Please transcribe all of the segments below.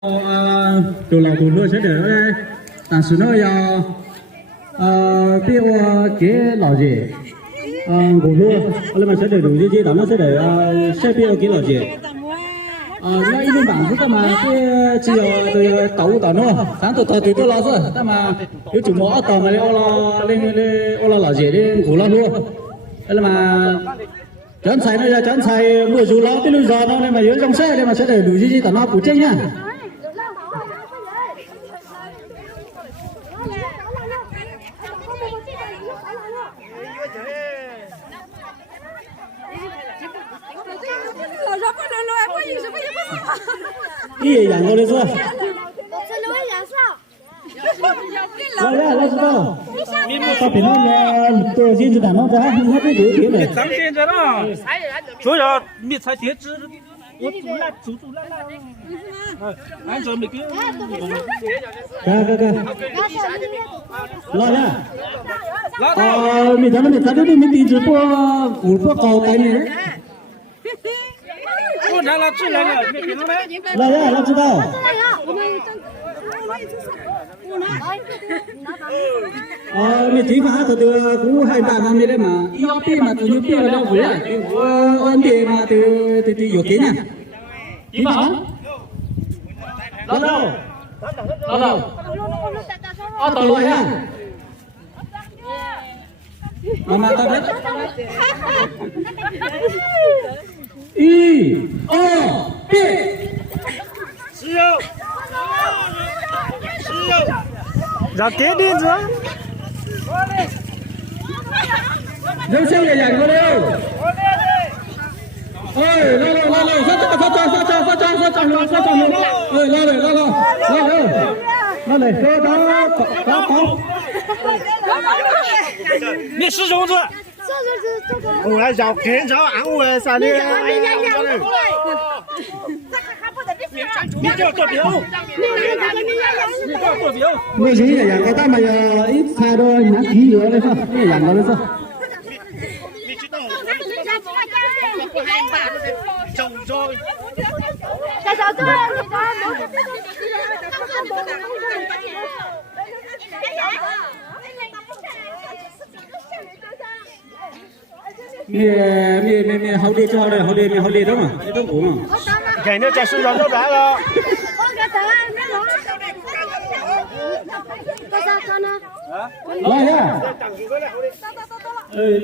từ lâu từ lâu sẽ để đây,但是呢要比我给老姐，我说那么sẽ để đủ gì đó nó sẽ để sẽ比我给老姐，那一边板子的嘛，这只有这豆豆喏，咱都到最多老师，那么有什么豆嘛的我老姐的我老多，那么。chọn xài này là chọn xài mùa dù lo cái lúa giò nó này mà dưới trong xe đây mà sẽ để đủ gì tao nó phụ trách nha. Cái gì dạng rồi chưa? Rồi ra là sao? Tao phải nói tôi xin cho nó ra nó cái gì này.咱们现在呢，主要你才贴纸，我煮了，按照每个。Lo nha. Mình thấy mình đi直播五播高带你。我来了，进来了，没听到没？来呀，我知道。mình chỉ mà từ cú hai ba năm đấy mà yếu pi mà từ yếu pi là đâu vậy? Ôn đề mà từ yếu kiến à? Chỉ mà đâu? Tao lôi ha. Mà tao biết. P. ra kế đi nữa. Dâu xe nhẹ nhàng vào đây. Ôi, lo, sát cho. Ôi, lo này, có. 你是种子。我来找天朝安慰啥的。你叫做表。Mấy gì là dạng ta mà ít xa thôi, nhắn ký nữa đấy sao? Cái dạng đó đấy sao? Trồng rồi. Mẹ hậu đi cho đây, hậu đi đó mà, cái đó cũng mà. Cái nữa chạy xuống rồi nó đã rồi. Lo nha. Cái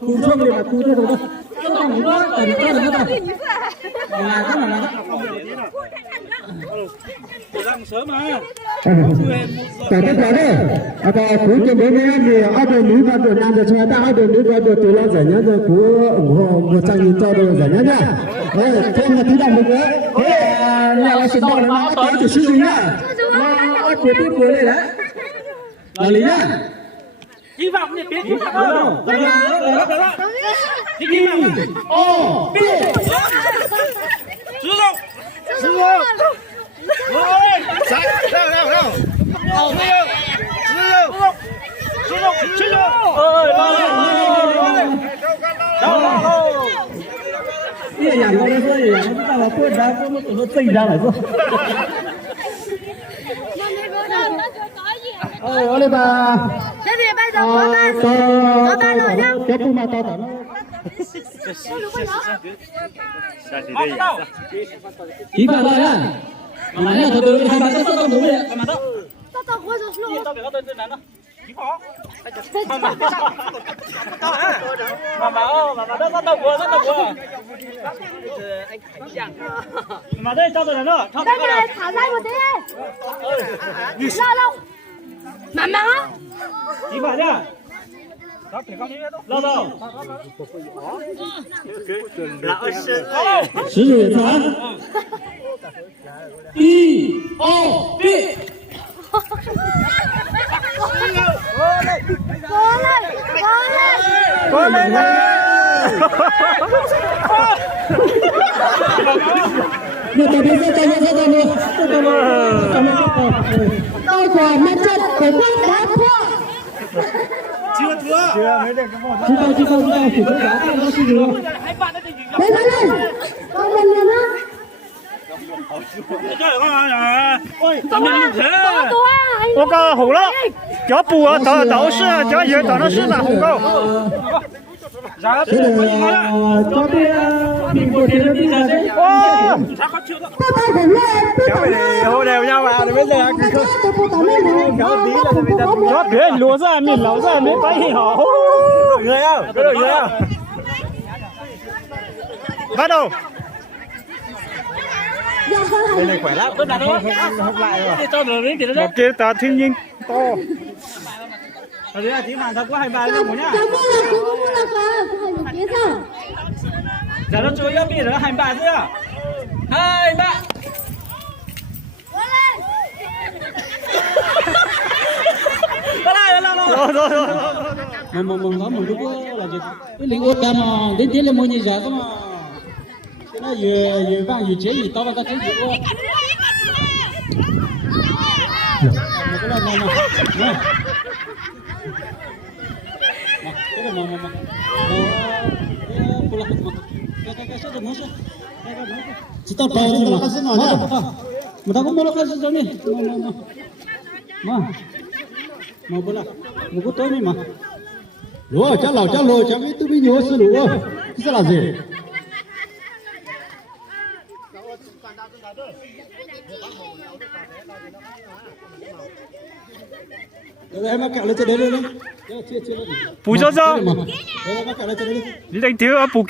khu chuông này là khu thế rồi đó. Cái đó cũng có, tần có là nó đâu. Là cái này là Đang sớm mà. Tại cái đó đấy, khu trên đấy thì ở đây núi và đường Nam cho ta ở đây núi và đường từ lâu giải nhá rồi khu ủng hộ 100.000 cho đường giải nhá nha. Thêm là tí đồng một cái. Nhà là sự động nó tới từ sư nhá. Nó quyết định của đây đấy. Là lý nhá. Hy vọng thì biết chúng ta đâu. Đi mà. Biết. Sử dụng. Rồi. Đâu. Sử dụng. Đâu. Cái nhà nó đây rồi, chúng ta là quên ra nó tinh ra lại cơ. Ở đây bà. Thế thì bây giờ có ba nồi nhá. Cái puma to tao nó. Ý bà rồi á. Mà nãy là từ hai bà tao tao đúng đấy. Tao quên rồi luôn. Tao bị tên này nó. Mà mà đây cho tôi là nó. Đây này, thả ra một tí đi. Lo. Mama. Đi vào nhá. Lo đâu. Sử dụng điện Y O B. Cố lên. Tôi còn mất chất phải quát đá thua. Chưa mấy đêm cái một. Chúng ta chỉ có đá nó xin được. Lên. Con mình nữa. 咱们明天。多啊！我搞红了，叫不都是叫也当然是那红高。然后这个这边民国铁路比赛的，哇，他好跳的。后来我家娃子没这样，要别骡子还没老子还没反应好，热呀，热呀。bắt đầu đây này khỏe lắm một kia ta thiên nhiên to ở đây là chỉ hoàn thành có 23 rồi nhá giờ nó chơi biết rồi 23 chưa 23 mừng có mừng lúc là gì cái liên ước mà đến tiếng là mua như giờ có mà cái nó vừa vang vừa chế gì to và có cái gì quá cái này mà cái này mà cái số tiền chỉ tao bao nhiêu mà tao cũng mua cái gì rồi mà bữa nào một cái tối mà lúa chắc lúa chắc biết tôi biết nhiều sự lúa cái sẽ là gì em cạo lên trên đấy lên bù cho đi đánh thiếu bù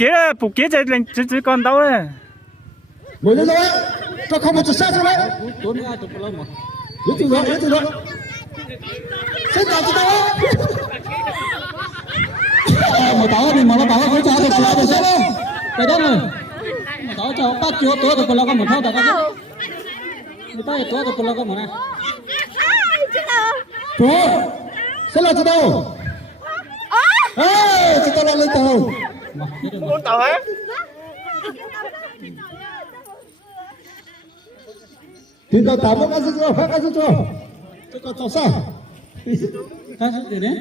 kia chạy lên chỉ còn đâu đấy mới lên rồi cho không một chút xa cho đấy tối nay chụp lâu mà lấy từ đó xin chào chị tao mà tao đi mà nó bảo không chào được sao được sao đâu cái đó này mà tao chào bắt chúa tối được là có một thao tao có người ta tối được là có một này chúa xin là chị tao chị tao lên tàu con tàu ấy thì tao tao mới cái gì cho cái tàu sao cái gì đấy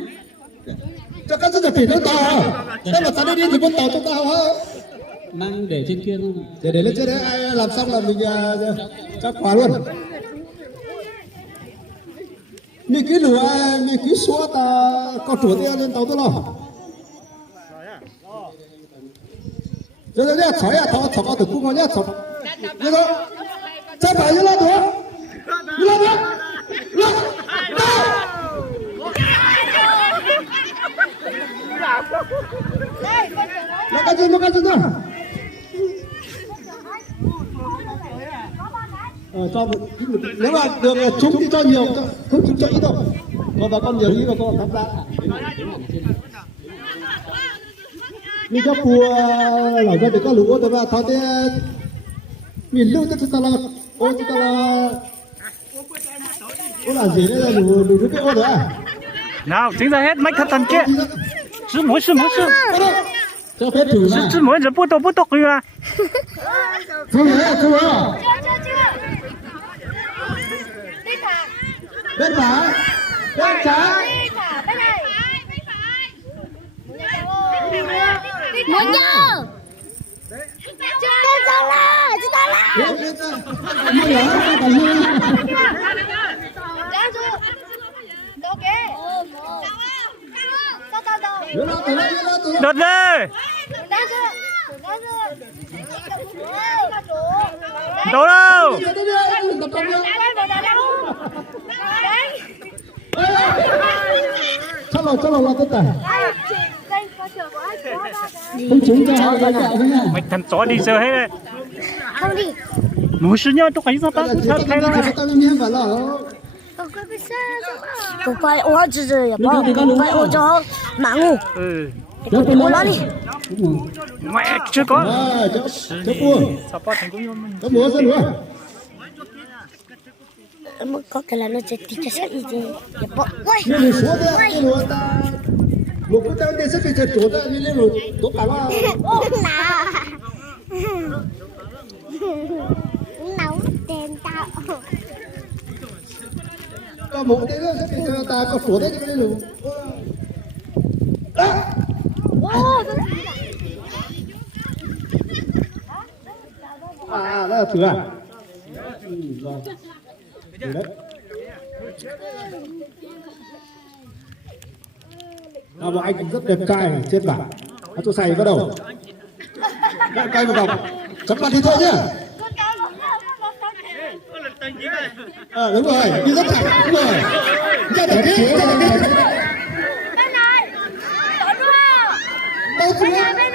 cho cái gì để nó tàu thế mà tao đi thì con tàu trong tàu hả mang để trên kia luôn để lên trên đấy ai làm xong là mình cho quả luôn mình cứ lửa mình cứ xóa ta có chuột đi lên tàu tôi lo rồi sỏi à thọ có được cũng nhá sỏi như đó chơi phải như là đó như là đó nó cái gì nữa cho nếu mà được trúng thì cho nhiều không trúng cho ít đâu còn bà con nhiều ý bà con tham gia mình cho phù lão gia đình có lúa rồi mà thao thế mình lưu cho chúng ta là ô chúng ta là ô là gì đấy là lúa cái ô đấy à nào chính ra hết mấy thằng tần kia chứ mỗi cho phép thử mà chứ mỗi giờ bút tộc rồi à chưa bên phải bên trái muốn nhớ chúng ta là mua lỡ cái gì đột lên đâu đâu cho là tất cả không chúng cho hai cái kẹo thế này mày thằng chó đi chơi hết đấy không đi núi sư nhau tôi thấy sao ta thay ra不phải我只是也不phải我cho mạng ngủ我哪里 mẹ chưa có cho mua sao ba thành công có mua gì nữa mà có cái là nó sẽ tí cho sẽ gì ya bỏ nhưng mà số đấy cái lúa ta một cái tao để sẽ phải chỗ ta như lên lúa tốt cả mà nấu tiền tao có một cái đó sẽ phải ta có số đấy cái lúa đó là thử à Rồi. Được đấy. Một anh rất đẹp trai này trên bảng. Tôi xài bắt đầu. Đại cay một vòng. Chấm bàn thì thôi nhá. Đúng rồi, đi rất thẳng, đúng rồi. Ra được cái. Đây